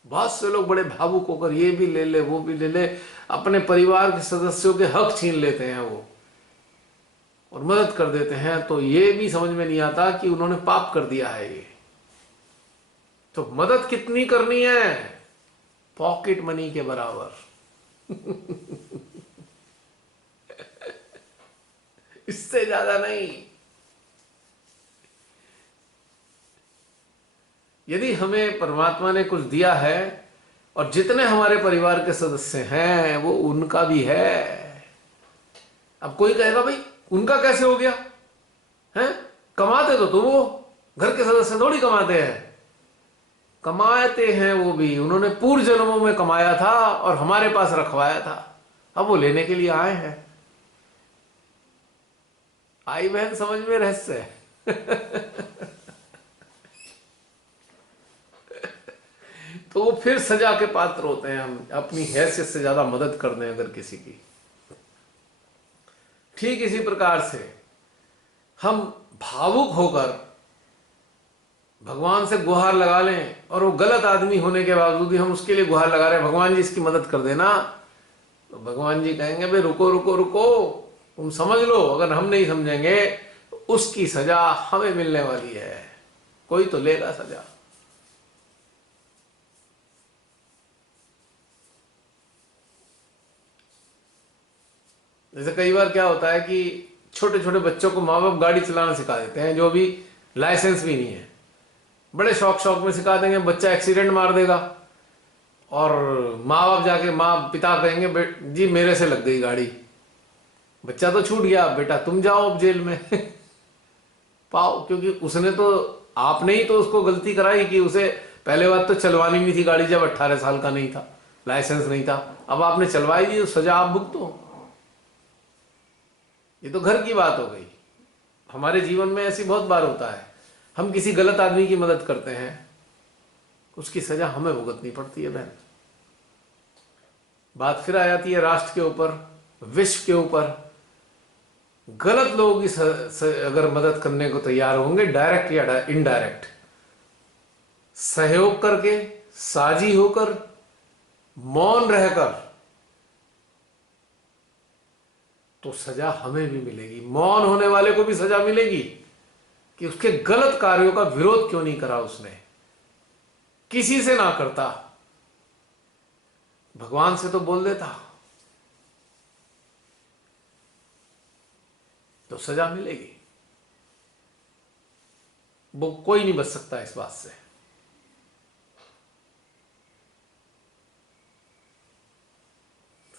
बहुत से लोग बड़े भावुक होकर ये भी ले ले वो भी ले ले, अपने परिवार के सदस्यों के हक छीन लेते हैं वो और मदद कर देते हैं। तो ये भी समझ में नहीं आता कि उन्होंने पाप कर दिया है। ये तो मदद कितनी करनी है? पॉकेट मनी के बराबर। इससे ज्यादा नहीं। यदि हमें परमात्मा ने कुछ दिया है और जितने हमारे परिवार के सदस्य हैं वो उनका भी है। अब कोई कहेगा भाई उनका कैसे हो गया है? कमाते तो तुम वो, घर के सदस्य थोड़ी कमाते हैं। कमाते हैं वो भी, उन्होंने पूर्व जन्मों में कमाया था और हमारे पास रखवाया था। अब वो लेने के लिए आए हैं। आई बहन समझ में रहस्य? तो वो फिर सजा के पात्र होते हैं। हम अपनी हैसियत से ज्यादा मदद कर दें अगर किसी की। ठीक इसी प्रकार से हम भावुक होकर भगवान से गुहार लगा लें और वो गलत आदमी होने के बावजूद भी हम उसके लिए गुहार लगा रहे हैं, भगवान जी इसकी मदद कर देना। तो भगवान जी कहेंगे भाई रुको रुको रुको, तुम समझ लो। अगर हम नहीं समझेंगे तो उसकी सजा हमें मिलने वाली है। कोई तो लेगा सजा। जैसे कई बार क्या होता है कि छोटे छोटे बच्चों को माँ बाप गाड़ी चलाना सिखा देते हैं, जो भी लाइसेंस भी नहीं है। बड़े शौक शौक में सिखा देंगे, बच्चा एक्सीडेंट मार देगा और माँ बाप जाके पिता कहेंगे जी मेरे से लग गई गाड़ी, बच्चा तो छूट गया, बेटा तुम जाओ अब जेल में। पाओ, क्योंकि उसने तो, आपने ही तो उसको गलती कराई कि उसे पहले बात तो चलवानी नहीं थी गाड़ी जब 18 साल का नहीं था, लाइसेंस नहीं था। अब आपने चलवाई दी तो सजा आप भुगतो। ये तो घर की बात हो गई। हमारे जीवन में ऐसी बहुत बार होता है, हम किसी गलत आदमी की मदद करते हैं, उसकी सजा हमें भुगतनी पड़ती है बहन। बात फिर आ जाती है राष्ट्र के ऊपर, विश्व के ऊपर। गलत लोगों की अगर मदद करने को तैयार होंगे, डायरेक्ट या इनडायरेक्ट, सहयोग करके, साझी होकर, मौन रहकर, तो सजा हमें भी मिलेगी। मौन होने वाले को भी सजा मिलेगी कि उसके गलत कार्यों का विरोध क्यों नहीं करा उसने, किसी से ना करता, भगवान से तो बोल देता, तो सजा मिलेगी। वो कोई नहीं बच सकता इस बात से।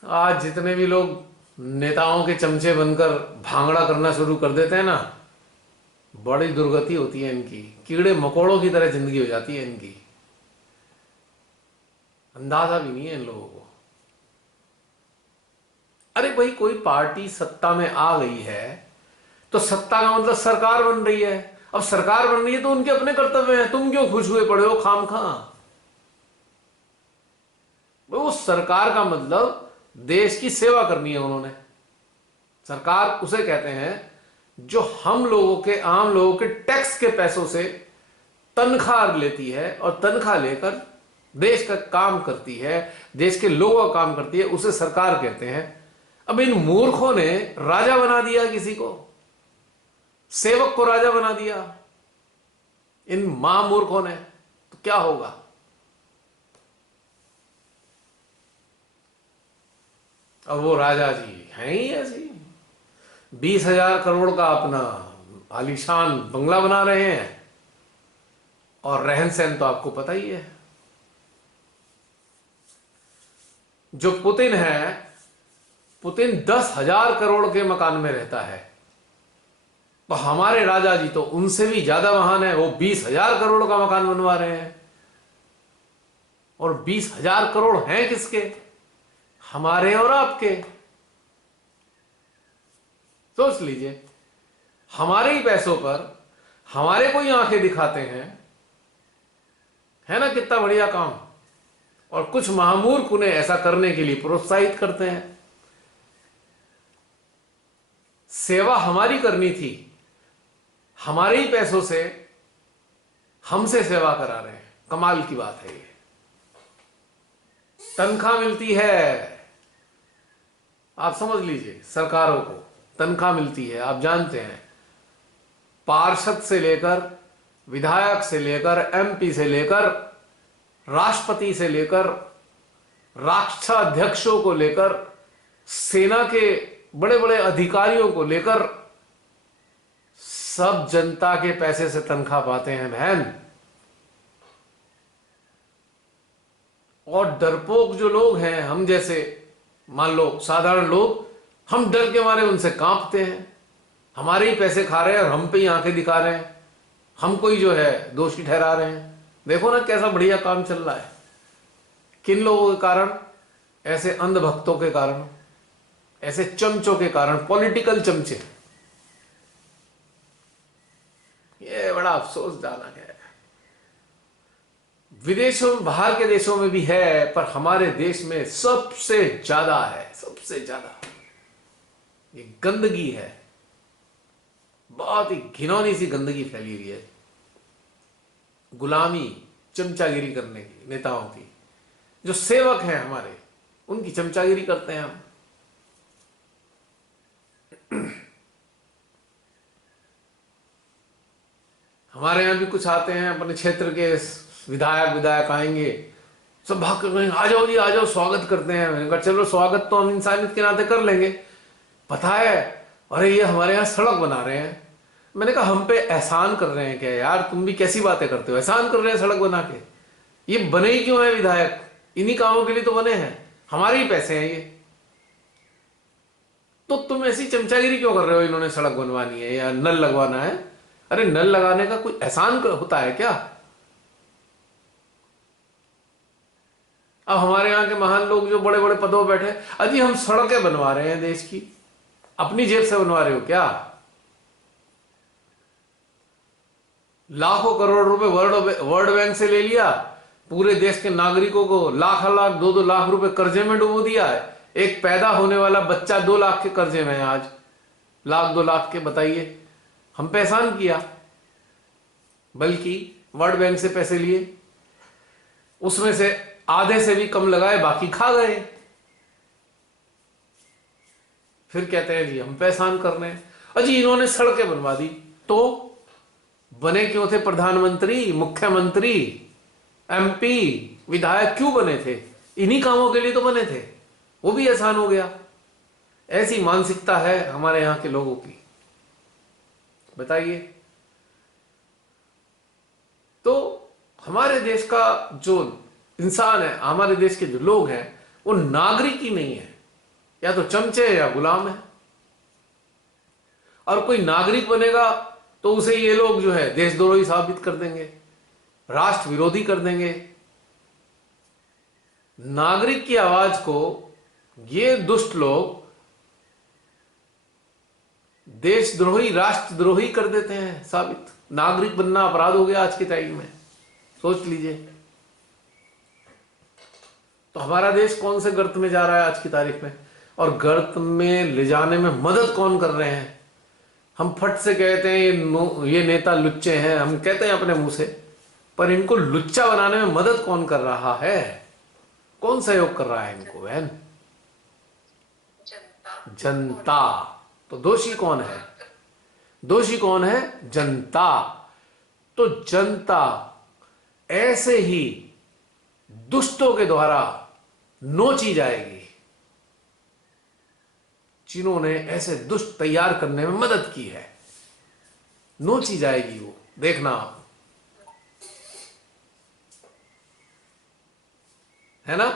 आज जितने भी लोग नेताओं के चमचे बनकर भांगड़ा करना शुरू कर देते हैं ना, बड़ी दुर्गति होती है इनकी। कीड़े मकोड़ों की तरह जिंदगी हो जाती है इनकी, अंदाजा भी नहीं है इन लोगों को। अरे भाई कोई पार्टी सत्ता में आ गई है तो सत्ता का मतलब सरकार बन रही है। अब सरकार बन रही है तो उनके अपने कर्तव्य हैं, तुम क्यों खुश हुए पड़े हो खाम खा? वो सरकार का मतलब देश की सेवा करनी है उन्होंने। सरकार उसे कहते हैं जो हम लोगों के, आम लोगों के टैक्स के पैसों से तनख्वाह लेती है और तनख्वाह लेकर देश का काम करती है, देश के लोगों का काम करती है, उसे सरकार कहते हैं। अब इन मूर्खों ने राजा बना दिया, किसी को सेवक को राजा बना दिया, इन महामूर्खों ने, तो क्या होगा? अब वो राजा जी हैं ही ऐसी, 20,000 करोड़ का अपना आलीशान बंगला बना रहे हैं, और रहन सहन तो आपको पता ही है। जो पुतिन है, पुतिन 10,000 करोड़ के मकान में रहता है, तो हमारे राजा जी तो उनसे भी ज्यादा महान है, वो 20,000 करोड़ का मकान बनवा रहे हैं। और 20,000 करोड़ हैं किसके? हमारे और आपके। सोच लीजिए, हमारे ही पैसों पर हमारे को ही आंखें दिखाते हैं, है ना? कितना बढ़िया काम। और कुछ महामूर्ख उन्हें ऐसा करने के लिए प्रोत्साहित करते हैं। सेवा हमारी करनी थी, हमारे ही पैसों से हमसे सेवा करा रहे हैं। कमाल की बात है ये। तनख्वाह मिलती है, आप समझ लीजिए, सरकारों को तनख्वाह मिलती है, आप जानते हैं, पार्षद से लेकर, विधायक से लेकर, एमपी से लेकर, राष्ट्रपति से लेकर, राष्ट्राध्यक्षों को लेकर, सेना के बड़े बड़े अधिकारियों को लेकर, सब जनता के पैसे से तनख्वाह पाते हैं बहन। और डरपोक जो लोग हैं, हम जैसे मान लो साधारण लोग, हम डर के मारे उनसे कांपते हैं। हमारे ही पैसे खा रहे हैं और हम पे ही आंखें दिखा रहे हैं, हमको ही जो है दोषी ठहरा रहे हैं। देखो ना कैसा बढ़िया काम चल रहा है। किन लोगों के कारण? ऐसे अंधभक्तों के कारण, ऐसे चमचों के कारण, पॉलिटिकल चमचे। ये बड़ा अफसोसजनक है। विदेशों में, बाहर के देशों में भी है, पर हमारे देश में सबसे ज्यादा है, सबसे ज्यादा। ये गंदगी है, बहुत ही घिनौनी सी गंदगी फैली हुई है। गुलामी, चमचागिरी करने की नेताओं की। जो सेवक हैं हमारे, उनकी चमचागिरी करते हैं हम। हमारे यहां भी कुछ आते हैं, अपने क्षेत्र के विधायक आएंगे, सब भाग कर कहेंगे आ जाओ जी, आ जाओ, स्वागत करते हैं। मैंने कहा चलो स्वागत तो हम इंसानियत के नाते कर लेंगे। पता है, अरे ये हमारे यहाँ सड़क बना रहे हैं। मैंने कहा हम पे एहसान कर रहे हैं क्या यार? तुम भी कैसी बातें करते हो, एहसान कर रहे हैं सड़क बना के। ये बने ही क्यों है विधायक? इन्हीं कामों के लिए तो बने हैं, हमारे ही पैसे हैं ये। तो तुम ऐसी चमचागिरी क्यों कर रहे हो? इन्होंने सड़क बनवानी है या नल लगवाना है। अरे नल लगाने का कोई एहसान होता है क्या? अब हमारे यहाँ के महान लोग जो बड़े बड़े पदों पर बैठे, अजी हम सड़कें बनवा रहे हैं देश की, अपनी जेब से बनवा रहे हो क्या? लाखों करोड़ रुपए वर्ल्ड बैंक से ले लिया, पूरे देश के नागरिकों को लाख लाख 2-2 लाख रुपए कर्जे में डुबो दिया है। एक पैदा होने वाला बच्चा 2 लाख के कर्जे में है आज, 1-2 लाख के। बताइए, हम पे एहसान किया, बल्कि वर्ल्ड बैंक से पैसे लिए, उसमें से आधे से भी कम लगाए, बाकी खा गए। फिर कहते हैं जी हम पे एहसान कर रहे हैं। अजी इन्होंने सड़कें बनवा दी, तो बने क्यों थे प्रधानमंत्री, मुख्यमंत्री, एमपी, विधायक? क्यों बने थे? इन्हीं कामों के लिए तो बने थे, वो भी एहसान हो गया। ऐसी मानसिकता है हमारे यहां के लोगों की। बताइए। तो हमारे देश का जो इंसान है, हमारे देश के जो लोग हैं, वो नागरिक ही नहीं है, या तो चमचे या गुलाम है। और कोई नागरिक बनेगा तो उसे ये लोग जो है देशद्रोही साबित कर देंगे, राष्ट्र विरोधी कर देंगे। नागरिक की आवाज को ये दुष्ट लोग देशद्रोही, राष्ट्रद्रोही कर देते हैं साबित। नागरिक बनना अपराध हो गया आज के टाइम में, सोच लीजिए। तो हमारा देश कौन से गर्त में जा रहा है आज की तारीख में? और गर्त में ले जाने में मदद कौन कर रहे हैं? हम फट से कहते हैं ये नेता लुच्चे हैं, हम कहते हैं अपने मुंह से, पर इनको लुच्चा बनाने में मदद कौन कर रहा है? कौन सहयोग कर रहा है इनको बहन? जनता। तो दोषी कौन है? दोषी कौन है? जनता। तो जनता ऐसे ही दुष्टों के द्वारा नोची जाएगी जिन्होंने ऐसे दुष्ट तैयार करने में मदद की है। नोची जाएगी वो, देखना आप, है ना?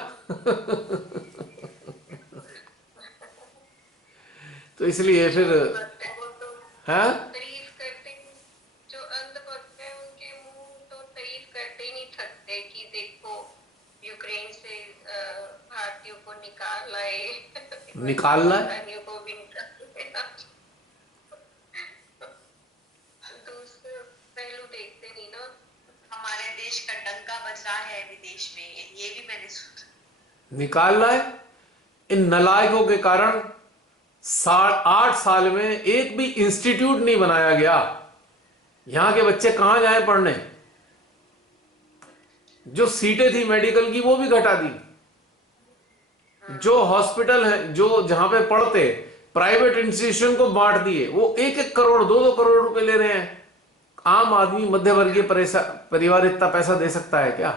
तो इसलिए फिर वो तो है, तारीफ करते हैं, जो अंधभक्त है उनके मुंह तो तारीफ करते ही नहीं थकते कि देखो यूक्रेन से भारतीयों को निकाल लाए, निकालना है। पाकिस्तानियों को भी निकाल, दूसरे पहलू देखते नहीं ना। हमारे देश का डंका बज रहा है विदेश में, ये भी मैंने सुना। निकालना है। इन नलायकों के कारण 8 साल में एक भी इंस्टीट्यूट नहीं बनाया गया। यहां के बच्चे कहां जाए पढ़ने? जो सीटें थी मेडिकल की वो भी घटा दी। जो हॉस्पिटल है, जो जहां पे पढ़ते, प्राइवेट इंस्टीट्यूशन को बांट दिए। वो 1-1 करोड़ 2-2 करोड़ रुपए ले रहे हैं। आम आदमी, मध्य वर्गीय परिवार इतना पैसा दे सकता है क्या?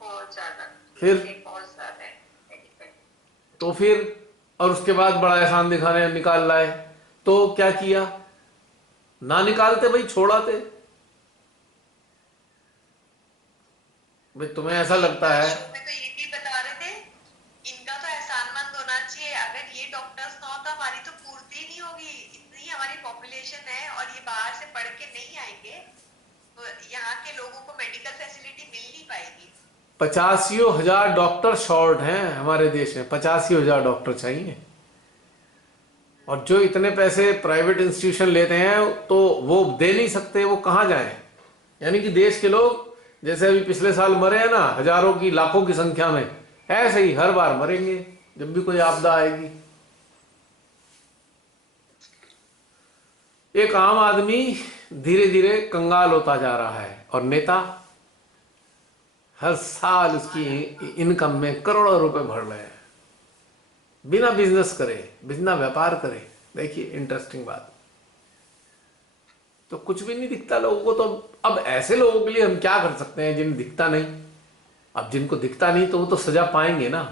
बहुत ज्यादा, फिर बहुत ज्यादा है। तो फिर, और उसके बाद बड़ा एहसान दिखाने निकाल लाए। तो क्या किया? ना निकालते भाई, छोड़ाते। भाई तुम्हें ऐसा लगता है? शो में तो ये भी बता रहे थे, इनका तो एहसानमंद होना चाहिए। अगर ये डॉक्टर्स ना हो तो हमारी तो पूर्ति ही नहीं होगी। इतनी हमारी पॉपुलेशन है और ये बाहर से पढ़ के नहीं आएंगे तो यहाँ के लोगों को मेडिकल फैसिलिटी मिल नहीं पाएगी। 85,000 डॉक्टर शॉर्ट हैं हमारे देश में। 85,000 डॉक्टर चाहिए। और जो इतने पैसे प्राइवेट इंस्टीट्यूशन लेते हैं तो वो दे नहीं सकते, वो कहाँ जाएं? यानी कि देश के लोग जैसे अभी पिछले साल मरे हैं ना, हजारों की, लाखों की संख्या में, ऐसे ही हर बार मरेंगे जब भी कोई आपदा आएगी। एक आम आदमी धीरे धीरे कंगाल होता जा रहा है और नेता हर साल उसकी इनकम में करोड़ों रुपए भर रहे हैं, बिना बिजनेस करे, बिना व्यापार करे। देखिए इंटरेस्टिंग बात। तो कुछ भी नहीं दिखता लोगों को। तो अब ऐसे लोगों के लिए हम क्या कर सकते हैं जिन्हें दिखता नहीं? अब जिनको दिखता नहीं तो वो तो सजा पाएंगे ना।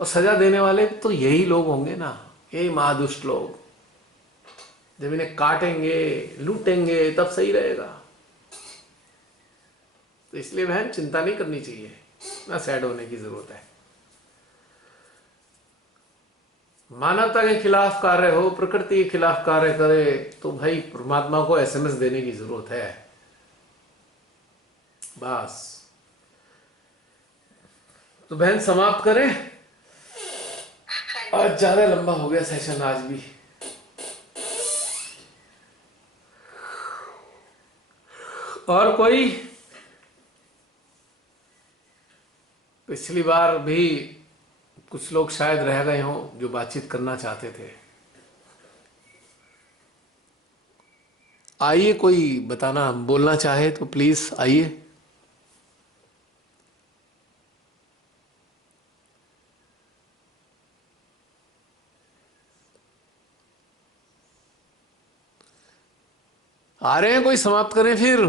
और सजा देने वाले तो यही लोग होंगे ना, यही महादुष्ट लोग। जब इन्हें काटेंगे, लूटेंगे, तब सही रहेगा। तो इसलिए बहन चिंता नहीं करनी चाहिए, ना सैड होने की जरूरत है। मानवता के खिलाफ कार्य हो, प्रकृति के खिलाफ कार्य करे तो भाई परमात्मा को एसएमएस देने की जरूरत है, बस। तो बहन समाप्त करें, आज ज्यादा लंबा हो गया सेशन आज भी। और कोई? पिछली बार भी कुछ लोग शायद रह गए हों जो बातचीत करना चाहते थे। आइए, कोई बताना बोलना चाहे तो प्लीज आइए। आ रहे हैं? कोई समाप्त करें फिर।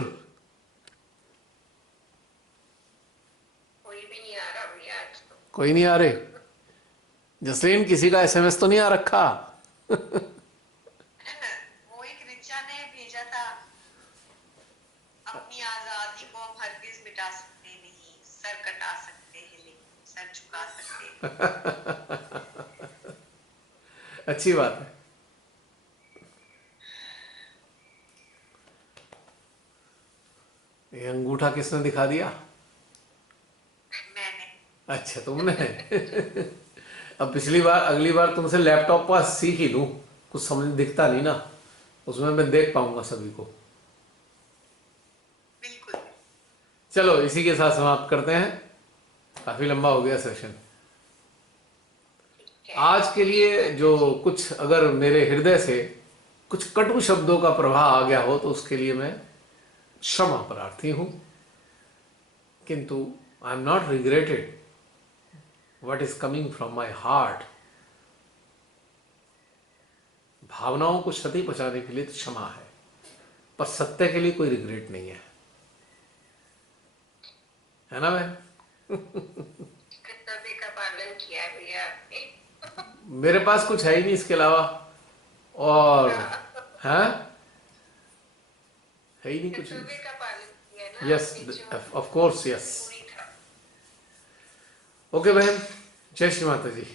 कोई भी नहीं आ रहा भैया आज तो। कोई नहीं आ रहे? जसलीन, किसी का एसएमएस तो नहीं आ रखा? वो एक रिचा ने भेजा था, अपनी आजादी को हम हरगिज मिटा सकते नहीं, सर कटा सकते हैं लेकिन सर झुका सकते हैं। अच्छी बात है। ये अंगूठा किसने दिखा दिया? मैंने। अच्छा, तुमने। अब पिछली बार, अगली बार तुमसे लैपटॉप पर सीख ही लूं। कुछ समझ दिखता नहीं ना, उसमें मैं देख पाऊंगा सभी को। बिल्कुल। चलो इसी के साथ समाप्त करते हैं, काफी लंबा हो गया सेशन आज के लिए। जो कुछ अगर मेरे हृदय से कुछ कटु शब्दों का प्रभाव आ गया हो तो उसके लिए मैं क्षमा प्रार्थी हूं, किंतु I am not regretted what is coming from my heart. भावनाओं को क्षति पहुंचाने के लिए तो क्षमा है, पर सत्य के लिए कोई रिग्रेट नहीं है ना बहन? कर्तव्य का पालन किया भैया आपने। मेरे पास कुछ है ही नहीं इसके अलावा, और है ही नहीं कुछ। कर्तव्य का पालन किया ना यस, आपने, जो ऑफ कोर्स, यस। जरूरी था। ओके बहन, जय श्री माता जी।